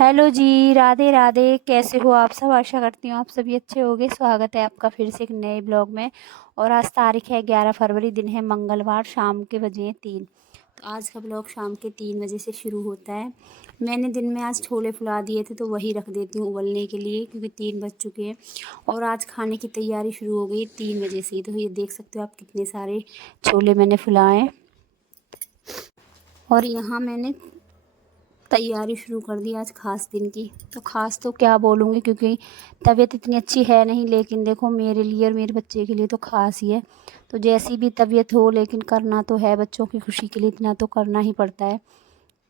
Hello जी, राधे राधे। कैसे हो आप सब? आशा करती हूँ आप सभी अच्छे होंगे। स्वागत है आपका फिर से एक नए ब्लॉग में। और आज तारीख है 11 फरवरी, दिन है मंगलवार, शाम के बजे हैं 3। तो आज का ब्लॉग शाम के 3 बजे से शुरू होता है। मैंने दिन में आज छोले फुला दिए थे तो वही रख देती हूँ उबलने के लिए, क्योंकि 3 बज चुके हैं। और आज खाने की तैयारी शुरू हो गई 3 बजे से ही। तो ये देख सकते हो आप कितने सारे छोले मैंने फुलाए हैं। और यहाँ मैंने तैयारी शुरू कर दी आज ख़ास दिन की। तो ख़ास तो क्या बोलूँगी, क्योंकि तबीयत इतनी अच्छी है नहीं, लेकिन देखो मेरे लिए और मेरे बच्चे के लिए तो ख़ास ही है। तो जैसी भी तबीयत हो, लेकिन करना तो है, बच्चों की खुशी के लिए इतना तो करना ही पड़ता है।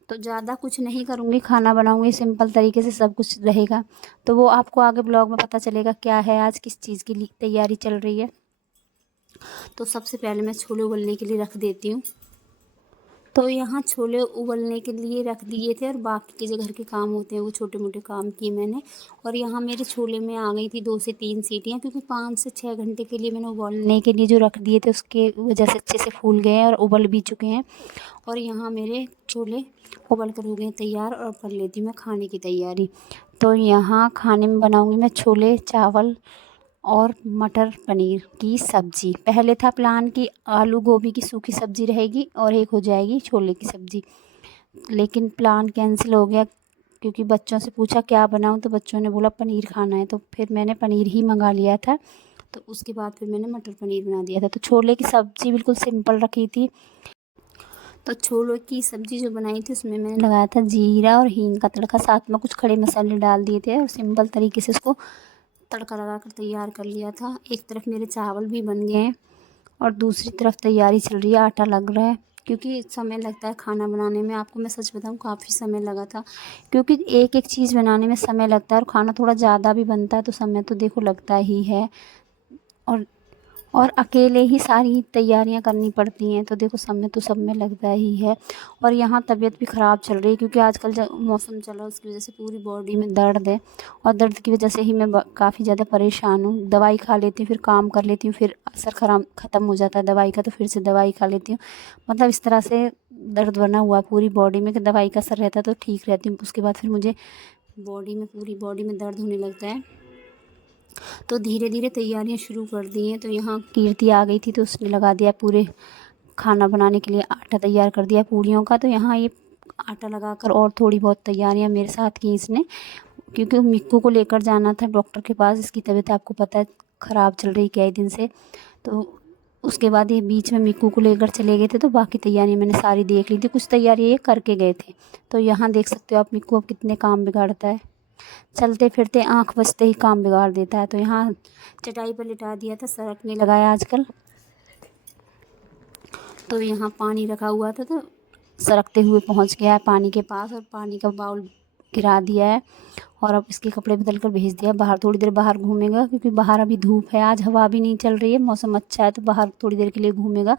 तो ज़्यादा कुछ नहीं करूँगी, खाना बनाऊँगी, सिंपल तरीके से सब कुछ रहेगा। तो वो आपको आगे ब्लॉग में पता चलेगा क्या है, आज किस चीज़ की तैयारी चल रही है। तो सबसे पहले मैं छोले उबलने के लिए रख देती हूँ। तो यहाँ छोले उबलने के लिए रख दिए थे, और बाकी के जो घर के काम होते हैं वो छोटे मोटे काम किए मैंने। और यहाँ मेरे छोले में आ गई थी 2 से 3 सीटियाँ, क्योंकि 5 से 6 घंटे के लिए मैंने उबलने के लिए जो रख दिए थे उसके वजह से अच्छे से फूल गए हैं और उबल भी चुके हैं। और यहाँ मेरे छोले उबल कर हो गए तैयार, और कर लेती मैं खाने की तैयारी। तो यहाँ खाने में बनाऊँगी मैं छोले चावल और मटर पनीर की सब्ज़ी। पहले था प्लान कि आलू गोभी की सूखी सब्ज़ी रहेगी और एक हो जाएगी छोले की सब्ज़ी, लेकिन प्लान कैंसिल हो गया, क्योंकि बच्चों से पूछा क्या बनाऊं तो बच्चों ने बोला पनीर खाना है, तो फिर मैंने पनीर ही मंगा लिया था। तो उसके बाद फिर मैंने मटर पनीर बना दिया था। तो छोले की सब्ज़ी बिल्कुल सिंपल रखी थी। तो छोलों की सब्ज़ी जो बनाई थी उसमें मैंने लगाया था जीरा और हींग का तड़का, साथ में कुछ खड़े मसाले डाल दिए थे, और सिंपल तरीके से उसको तड़का लगा कर तैयार कर लिया था। एक तरफ मेरे चावल भी बन गए हैं और दूसरी तरफ तैयारी चल रही है, आटा लग रहा है। क्योंकि समय लगता है खाना बनाने में, आपको मैं सच बताऊं काफ़ी समय लगा था, क्योंकि एक एक चीज़ बनाने में समय लगता है, और खाना थोड़ा ज़्यादा भी बनता है तो समय तो देखो लगता ही है। और और अकेले ही सारी तैयारियां करनी पड़ती हैं, तो देखो समय तो सब में लगता ही है। और यहाँ तबीयत भी ख़राब चल रही है, क्योंकि आजकल जो मौसम चला उसकी वजह से पूरी बॉडी में दर्द है। और दर्द की वजह से ही मैं काफ़ी ज़्यादा परेशान हूँ। दवाई खा लेती हूँ, फिर काम कर लेती हूँ, फिर असर ख़त्म हो जाता है दवाई का, तो फिर से दवाई खा लेती हूँ। मतलब इस तरह से दर्द बना हुआ है पूरी बॉडी में, कि दवाई का असर रहता है तो ठीक रहती हूँ, उसके बाद फिर मुझे पूरी बॉडी में दर्द होने लगता है। तो धीरे धीरे तैयारियां शुरू कर दी हैं। तो यहाँ कीर्ति आ गई थी, तो उसने लगा दिया पूरे खाना बनाने के लिए आटा तैयार कर दिया पूड़ियों का। तो यहाँ ये आटा लगाकर और थोड़ी बहुत तैयारियां मेरे साथ की इसने, क्योंकि मिक्कू को लेकर जाना था डॉक्टर के पास। इसकी तबीयत आपको पता है ख़राब चल रही कई दिन से। तो उसके बाद ये बीच में मिक्कू को लेकर चले गए थे, तो बाकी तैयारियां मैंने सारी देख ली थी, कुछ तैयारियां ये करके गए थे। तो यहाँ देख सकते हो आप मिक्कू अब कितने काम बिगाड़ता है, चलते फिरते आँख बचते ही काम बिगाड़ देता है। तो यहाँ चटाई पर लिटा दिया था, सरकने लगाया आजकल। तो यहाँ पानी रखा हुआ था, तो सरकते हुए पहुँच गया है पानी के पास, और पानी का बाउल गिरा दिया है। और अब इसके कपड़े बदल कर भेज दिया बाहर, थोड़ी देर बाहर घूमेगा, क्योंकि बाहर अभी धूप है, आज हवा भी नहीं चल रही है, मौसम अच्छा है, तो बाहर थोड़ी देर के लिए घूमेगा।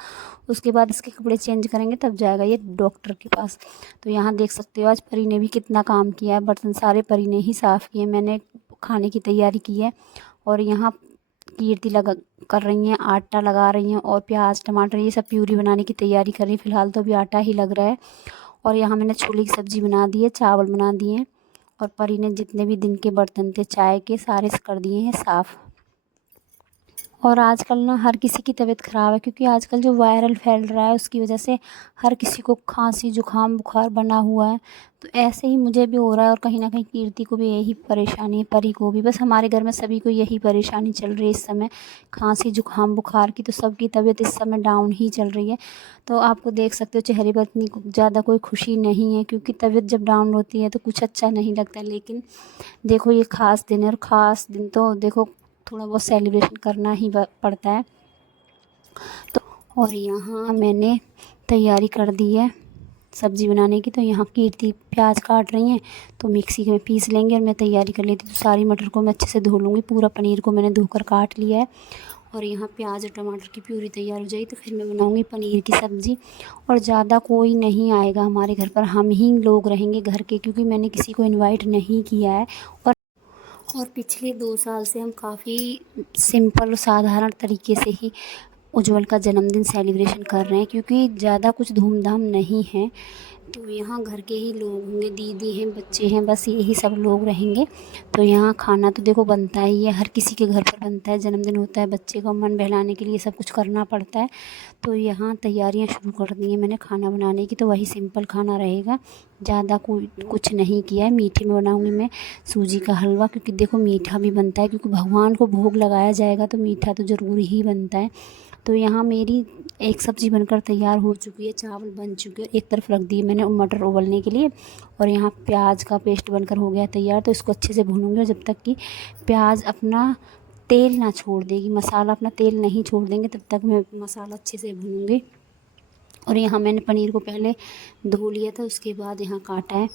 उसके बाद इसके कपड़े चेंज करेंगे, तब जाएगा ये डॉक्टर के पास। तो यहाँ देख सकते हो आज परी ने भी कितना काम किया है, बर्तन सारे परी ने ही साफ़ किए। मैंने खाने की तैयारी की है। और यहाँ कीर्ति लगा कर रही हैं, आटा लगा रही हैं, और प्याज टमाटर ये सब प्यूरी बनाने की तैयारी कर रही हैं। फ़िलहाल तो अभी आटा ही लग रहा है। और यहाँ मैंने छोले की सब्ज़ी बना दी है, चावल बना दिए हैं, और परी ने जितने भी दिन के बर्तन थे चाय के सारे कर दिए हैं साफ़। और आजकल ना हर किसी की तबीयत ख़राब है, क्योंकि आजकल जो वायरल फैल रहा है उसकी वजह से हर किसी को खांसी जुकाम बुखार बना हुआ है। तो ऐसे ही मुझे भी हो रहा है, और कहीं ना कहीं कीर्ति को भी यही परेशानी है, परी को भी, बस हमारे घर में सभी को यही परेशानी चल रही है इस समय, खांसी जुकाम बुखार की। तो सबकी तबीयत इस समय डाउन ही चल रही है। तो आपको देख सकते हो चेहरे पर इतनी ज़्यादा कोई खुशी नहीं है, क्योंकि तबीयत जब डाउन होती है तो कुछ अच्छा नहीं लगता। लेकिन देखो ये ख़ास दिन है, और ख़ास दिन तो देखो थोड़ा बहुत सेलिब्रेशन करना ही पड़ता है। तो और यहाँ मैंने तैयारी कर दी है सब्ज़ी बनाने की। तो यहाँ कीर्ति प्याज काट रही हैं, तो मिक्सी में पीस लेंगे, और मैं तैयारी कर लेती। तो सारी मटर को मैं अच्छे से धो लूँगी, पूरा पनीर को मैंने धोकर काट लिया है। और यहाँ प्याज और टमाटर की प्यूरी तैयार हो जाएगी, तो फिर मैं बनाऊँगी पनीर की सब्ज़ी। और ज़्यादा कोई नहीं आएगा हमारे घर पर, हम ही लोग रहेंगे घर के, क्योंकि मैंने किसी को इनवाइट नहीं किया है। और पिछले 2 साल से हम काफ़ी सिंपल और साधारण तरीके से ही उज्ज्वल का जन्मदिन सेलिब्रेशन कर रहे हैं, क्योंकि ज़्यादा कुछ धूमधाम नहीं है। तो यहाँ घर के ही लोग होंगे, दीदी हैं, बच्चे हैं, बस यही सब लोग रहेंगे। तो यहाँ खाना तो देखो बनता ही है, हर किसी के घर पर बनता है, जन्मदिन होता है, बच्चे का मन बहलाने के लिए सब कुछ करना पड़ता है। तो यहाँ तैयारियाँ शुरू कर दी हैं मैंने खाना बनाने की। तो वही सिंपल खाना रहेगा, ज़्यादा कोई कुछ नहीं किया है। मीठे में बनाऊँगी मैं सूजी का हलवा, क्योंकि देखो मीठा भी बनता है, क्योंकि भगवान को भोग लगाया जाएगा तो मीठा तो ज़रूरी ही बनता है। तो यहाँ मेरी एक सब्ज़ी बनकर तैयार हो चुकी है, चावल बन चुके हैं, एक तरफ रख दिए मैंने मटर उबलने के लिए। और यहाँ प्याज का पेस्ट बनकर हो गया तैयार। तो इसको अच्छे से भूनूंगी, और जब तक कि प्याज अपना तेल ना छोड़ देगी, मसाला अपना तेल नहीं छोड़ देंगे, तब तक मैं मसाला अच्छे से भूनूंगी। और यहाँ मैंने पनीर को पहले धो लिया था, उसके बाद यहाँ काटा है।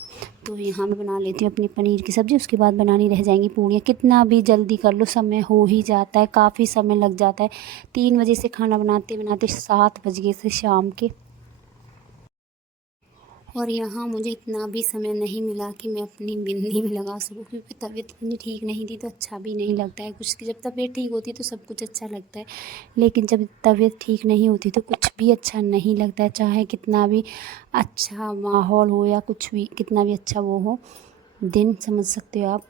तो यहाँ मैं बना लेती हूँ अपनी पनीर की सब्ज़ी, उसके बाद बनानी रह जाएंगी पूड़ियाँ। कितना भी जल्दी कर लो समय हो ही जाता है, काफ़ी समय लग जाता है। 3 बजे से खाना बनाते बनाते 7 बज गए थे शाम के। और यहाँ मुझे इतना भी समय नहीं मिला कि मैं अपनी बिंदी भी लगा सकूँ, क्योंकि तबीयत इतनी ठीक नहीं थी, तो अच्छा भी नहीं लगता है कुछ। जब तबीयत ठीक होती है तो सब कुछ अच्छा लगता है, लेकिन जब तबीयत ठीक नहीं होती तो कुछ भी अच्छा नहीं लगता है, चाहे कितना भी अच्छा माहौल हो या कुछ भी, कितना भी अच्छा वो हो दिन, समझ सकते हो आप।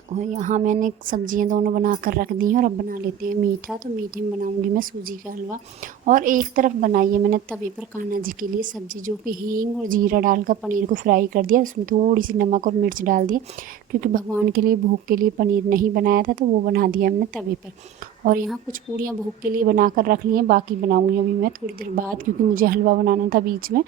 तो यहाँ मैंने सब्जियां दोनों बना कर रख दी हैं, और अब बना लेते हैं मीठा। तो मीठे में बनाऊंगी मैं सूजी का हलवा। और एक तरफ बनाई है मैंने तवे पर कान्हा जी के लिए सब्ज़ी, जो कि हींग और जीरा डालकर पनीर को फ्राई कर दिया, उसमें थोड़ी सी नमक और मिर्च डाल दी, क्योंकि भगवान के लिए भोग के लिए पनीर नहीं बनाया था, तो वो बना दिया मैंने तवे पर। और यहाँ कुछ पूड़ियाँ भोग के लिए बना कर रख ली हैं, बाकी बनाऊँगी अभी मैं थोड़ी देर बाद, क्योंकि मुझे हलवा बनाना था बीच में।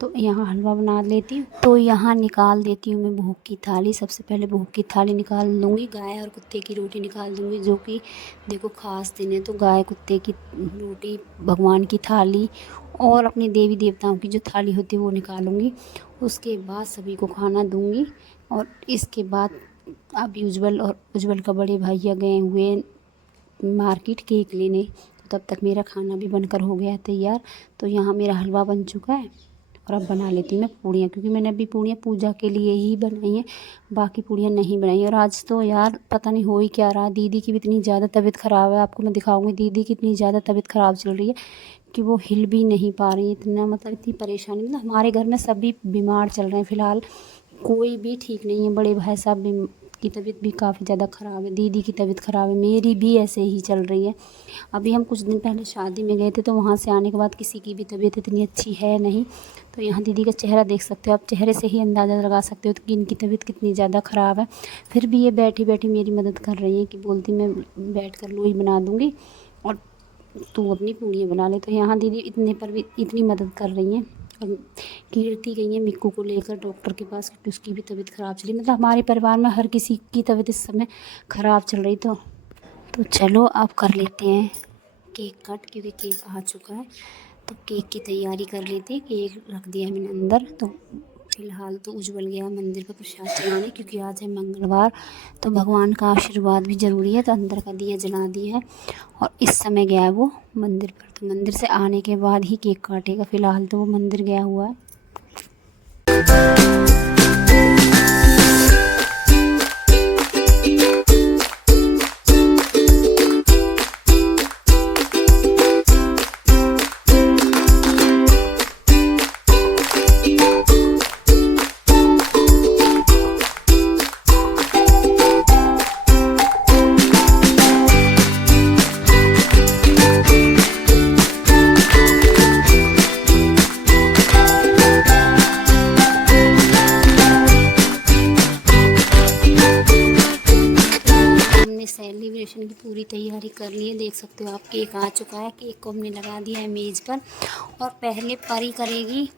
तो यहाँ हलवा बना लेती हूँ। तो यहाँ निकाल देती हूँ मैं भोग की थाली। सबसे पहले भोग की थाली निकाल लूँगी, गाय और कुत्ते की रोटी निकाल दूँगी, जो कि देखो ख़ास दिन है, तो गाय कुत्ते की रोटी, भगवान की थाली और अपने देवी देवताओं की जो थाली होती है वो निकालूँगी। उसके बाद सभी को खाना दूँगी। और इसके बाद अब उज्ज्वल और उज्ज्वल का बड़े भैया गए हुए मार्केट केक लेने, तो तब तक मेरा खाना भी बनकर हो गया है तैयार। तो यहाँ मेरा हलवा बन चुका है, और अब बना लेती हूँ मैं पूड़ियाँ, क्योंकि मैंने अभी पूड़ियाँ पूजा के लिए ही बनाई हैं, बाकी पूड़ियाँ नहीं बनाई। और आज तो यार पता नहीं हो ही क्या रहा, दीदी की भी इतनी ज़्यादा तबीयत ख़राब है, आपको मैं दिखाऊंगी दीदी की इतनी ज़्यादा तबीयत ख़राब चल रही है कि वो हिल भी नहीं पा रही है। इतना मतलब इतनी परेशानी, मतलब हमारे घर में सभी बीमार चल रहे हैं फ़िलहाल, कोई भी ठीक नहीं है। बड़े भाई साहब भी की तबीयत भी काफ़ी ज़्यादा ख़राब है, दीदी की तबीयत ख़राब है, मेरी भी ऐसे ही चल रही है। अभी हम कुछ दिन पहले शादी में गए थे, तो वहाँ से आने के बाद किसी की भी तबीयत इतनी अच्छी है नहीं। तो यहाँ दीदी का चेहरा देख सकते हो आप, चेहरे से ही अंदाज़ा लगा सकते हो कि इनकी तबीयत कितनी ज़्यादा ख़राब है। फिर भी ये बैठी बैठी मेरी मदद कर रही हैं, कि बोलती मैं बैठ कर लोई बना दूँगी और तू अपनी पूड़ियाँ बना ले। तो यहाँ दीदी इतने पर भी इतनी मदद कर रही हैं। और कीर्ति गई है मिक्कू को लेकर डॉक्टर के पास, क्योंकि उसकी भी तबीयत ख़राब चली, मतलब हमारे परिवार में हर किसी की तबीयत इस समय ख़राब चल रही। तो चलो अब कर लेते हैं केक कट, क्योंकि केक आ चुका है। तो केक की तैयारी कर लेते हैं। केक रख दिया है मैंने अंदर। तो फ़िलहाल तो उज्ज्वल गया मंदिर पर प्रसाद चढ़ाने, क्योंकि आज है मंगलवार, तो भगवान का आशीर्वाद भी ज़रूरी है। तो अंदर का दिया जला दिया है, और इस समय गया है वो मंदिर पर। तो मंदिर से आने के बाद ही केक काटेगा, फ़िलहाल तो वो मंदिर गया हुआ है। सेलिब्रेशन की पूरी तैयारी कर ली है, देख सकते हो आप केक आ चुका है। केक को हमने लगा दिया है मेज़ पर, और पहले परी करेगी,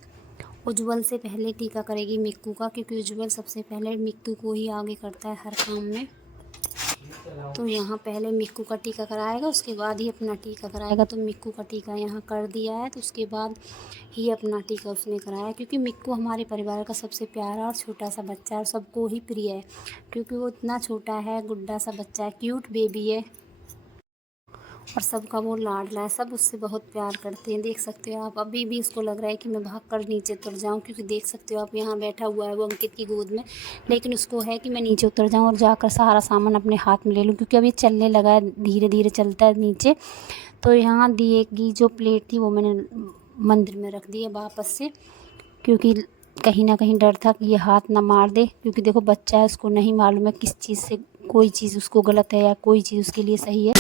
उज्ज्वल से पहले टीका करेगी मिक्कू का, क्योंकि उज्ज्वल सबसे पहले मिक्कू को ही आगे करता है हर काम में। तो यहाँ पहले मिक्कू का टीका कराएगा, उसके बाद ही अपना टीका कराएगा। तो मिक्कू का टीका यहाँ कर दिया है, तो उसके बाद ही अपना टीका उसने कराया, क्योंकि मिक्कू हमारे परिवार का सबसे प्यारा और छोटा सा बच्चा है, और सबको ही प्रिय है, क्योंकि वो इतना छोटा है, गुड्डा सा बच्चा है, क्यूट बेबी है, और सबका वो लाडला है, सब उससे बहुत प्यार करते हैं। देख सकते हो आप, अभी भी उसको लग रहा है कि मैं भाग कर नीचे उतर जाऊं, क्योंकि देख सकते हो आप यहाँ बैठा हुआ है वो अंकित की गोद में, लेकिन उसको है कि मैं नीचे उतर जाऊं और जाकर सारा सामान अपने हाथ में ले लूं, क्योंकि अभी चलने लगा है, धीरे धीरे चलता है नीचे। तो यहाँ दिए की जो प्लेट थी वो मैंने मंदिर में रख दी है वापस से, क्योंकि कहीं ना कहीं डर था कि ये हाथ ना मार दे, क्योंकि देखो बच्चा है, उसको नहीं मालूम है किस चीज़ से कोई चीज़ उसको गलत है या कोई चीज़ उसके लिए सही है।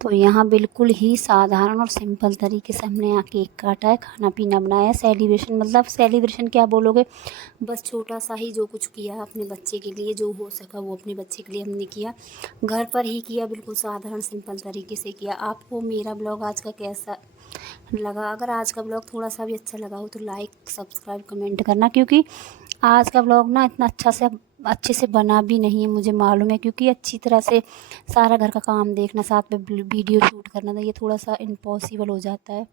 तो यहाँ बिल्कुल ही साधारण और सिंपल तरीके से हमने यहाँ केक काटा है, खाना पीना बनाया है, सेलिब्रेशन, मतलब सेलिब्रेशन क्या बोलोगे, बस छोटा सा ही जो कुछ किया अपने बच्चे के लिए, जो हो सका वो अपने बच्चे के लिए हमने किया, घर पर ही किया, बिल्कुल साधारण सिंपल तरीके से किया। आपको मेरा ब्लॉग आज का कैसा लगा? अगर आज का ब्लॉग थोड़ा सा भी अच्छा लगा हो तो लाइक सब्सक्राइब कमेंट करना, क्योंकि आज का ब्लॉग ना इतना अच्छे से बना भी नहीं है, मुझे मालूम है, क्योंकि अच्छी तरह से सारा घर का काम देखना, साथ में वीडियो शूट करना, तो ये थोड़ा सा इम्पॉसिबल हो जाता है।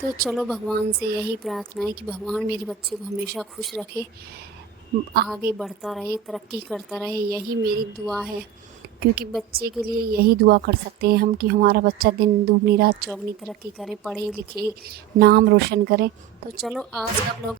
तो चलो भगवान से यही प्रार्थना है कि भगवान मेरे बच्चे को हमेशा खुश रखे, आगे बढ़ता रहे, तरक्की करता रहे, यही मेरी दुआ है, क्योंकि बच्चे के लिए यही दुआ कर सकते हैं हम कि हमारा बच्चा दिन दुगनी रात चौगनी तरक्की करे, पढ़े लिखे, नाम रोशन करे। तो चलो आज का ब्लॉग